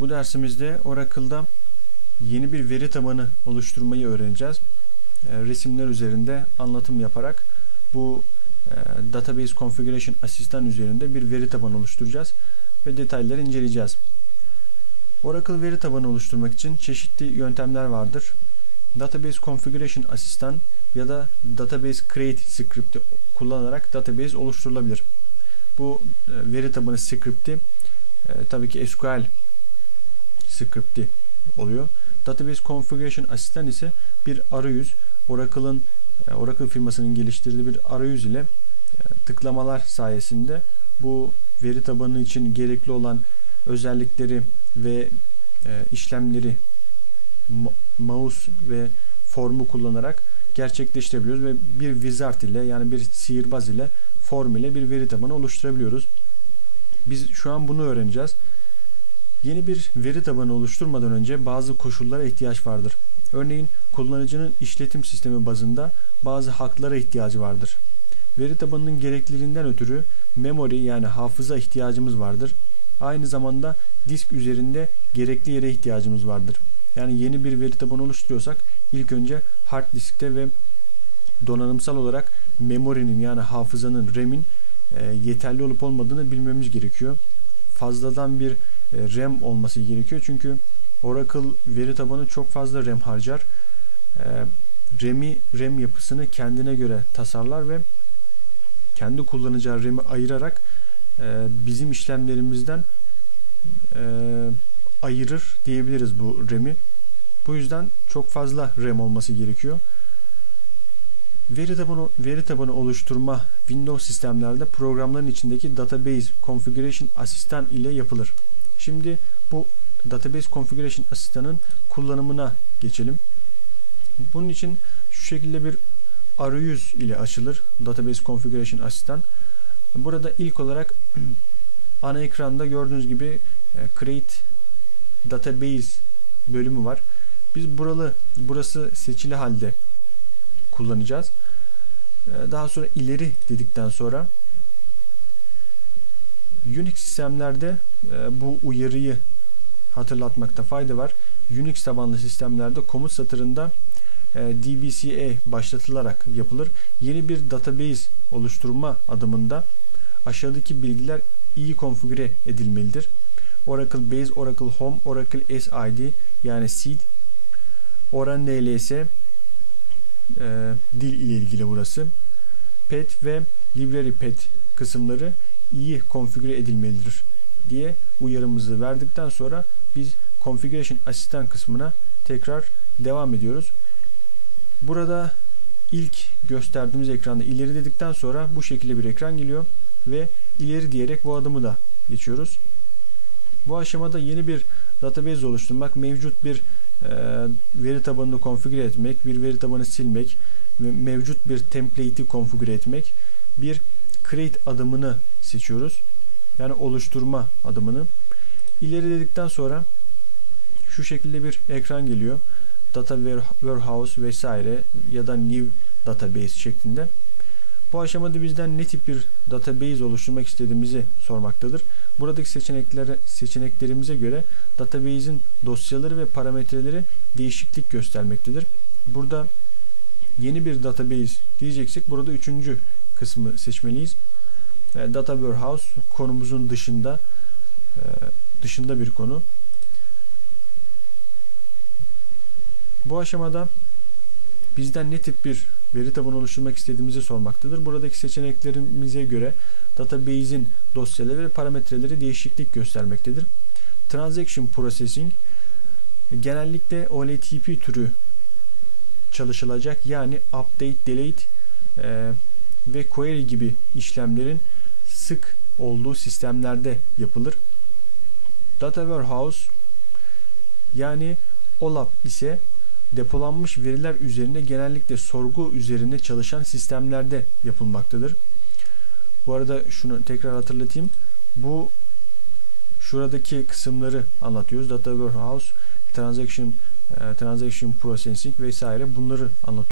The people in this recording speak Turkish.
Bu dersimizde Oracle'da yeni bir veri tabanı oluşturmayı öğreneceğiz. E, resimler üzerinde anlatım yaparak bu e, Database Configuration Asistan üzerinde bir veri tabanı oluşturacağız ve detayları inceleyeceğiz. Oracle veri tabanı oluşturmak için çeşitli yöntemler vardır. Database Configuration Asistan ya da Database Create script'i kullanarak database oluşturulabilir. Bu e, veri tabanı script'i tabii ki SQL script'i oluyor. Database Configuration Assistant ise bir arayüz. Oracle'ın e, Oracle firmasının geliştirdiği bir arayüz ile e, tıklamalar sayesinde bu veri tabanı için gerekli olan özellikleri ve e, işlemleri mouse ve formu kullanarak gerçekleştirebiliyoruz ve bir wizard ile yani bir sihirbaz ile form ile bir veri tabanı oluşturabiliyoruz. Biz şu an bunu öğreneceğiz. Yeni bir veri tabanı oluşturmadan önce bazı koşullara ihtiyaç vardır. Örneğin kullanıcının işletim sistemi bazında bazı haklara ihtiyacı vardır. Veri tabanının gerekliliğinden ötürü memory yani hafıza ihtiyacımız vardır. Aynı zamanda disk üzerinde gerekli yere ihtiyacımız vardır. Yani yeni bir veri tabanı oluşturuyorsak ilk önce hard diskte ve donanımsal olarak memory'nin yani hafızanın RAM'in e, yeterli olup olmadığını bilmemiz gerekiyor. Fazladan bir RAM olması gerekiyor. Çünkü Oracle veri tabanı çok fazla RAM harcar. E, RAM'i RAM yapısını kendine göre tasarlar ve kendi kullanacağı RAM'i ayırarak e, bizim işlemlerimizden ayırır diyebiliriz bu RAM'i. Bu yüzden çok fazla RAM olması gerekiyor. Veri tabanı, veri tabanı oluşturma Windows sistemlerde programların içindeki Database Configuration Asistan ile yapılır. Şimdi bu Database Configuration Asistan'ın kullanımına geçelim. Bunun için şu şekilde bir arayüz ile açılır Database Configuration Asistan. Burada ilk olarak ana ekranda gördüğünüz gibi e, Create Database bölümü var. Biz buralı burası seçili halde kullanacağız. E, daha sonra ileri dedikten sonra Unix sistemlerde e, bu uyarıyı hatırlatmakta fayda var. Unix tabanlı sistemlerde komut satırında e, DBCA başlatılarak yapılır. Yeni bir database oluşturma adımında aşağıdaki bilgiler iyi konfigüre edilmelidir. Oracle Base, Oracle Home, Oracle SID yani seed, Ora NLS e, dil ile ilgili burası. Pet ve Library Pet kısımları iyi konfigüre edilmelidir diye uyarımızı verdikten sonra biz Configuration Asistan kısmına tekrar devam ediyoruz. Burada ilk gösterdiğimiz ekranda ileri dedikten sonra bu şekilde bir ekran geliyor ve ileri diyerek bu adımı da geçiyoruz. Bu aşamada yeni bir database oluşturmak, mevcut bir e, veri tabanını konfigüre etmek, bir veri tabanı silmek, mevcut bir template'i konfigüre etmek, bir create adımını seçiyoruz. Yani oluşturma adımını. İleri dedikten sonra şu şekilde bir ekran geliyor. Data warehouse vesaire ya da new database şeklinde. Bu aşamada bizden ne tip bir database oluşturmak istediğimizi sormaktadır. Buradaki seçeneklere, seçeneklerimize göre database'in dosyaları ve parametreleri değişiklik göstermektedir. Burada yeni bir database diyeceksek burada üçüncü kısmı seçmeliyiz. E, data Warehouse konumuzun dışında e, dışında bir konu. Bu aşamada bizden ne tip bir veri tabanı oluşturmak istediğimizi sormaktadır. Buradaki seçeneklerimize göre database'in dosyaları ve parametreleri değişiklik göstermektedir. Transaction Processing genellikle OLTP türü çalışılacak yani update, delete e, ve query gibi işlemlerin sık olduğu sistemlerde yapılır. Data Warehouse yani OLAP ise depolanmış veriler üzerine genellikle sorgu üzerine çalışan sistemlerde yapılmaktadır. Bu arada şunu tekrar hatırlatayım. Bu şuradaki kısımları anlatıyoruz. Data Warehouse, Transaction, Transaction Processing vesaire bunları anlatıyoruz.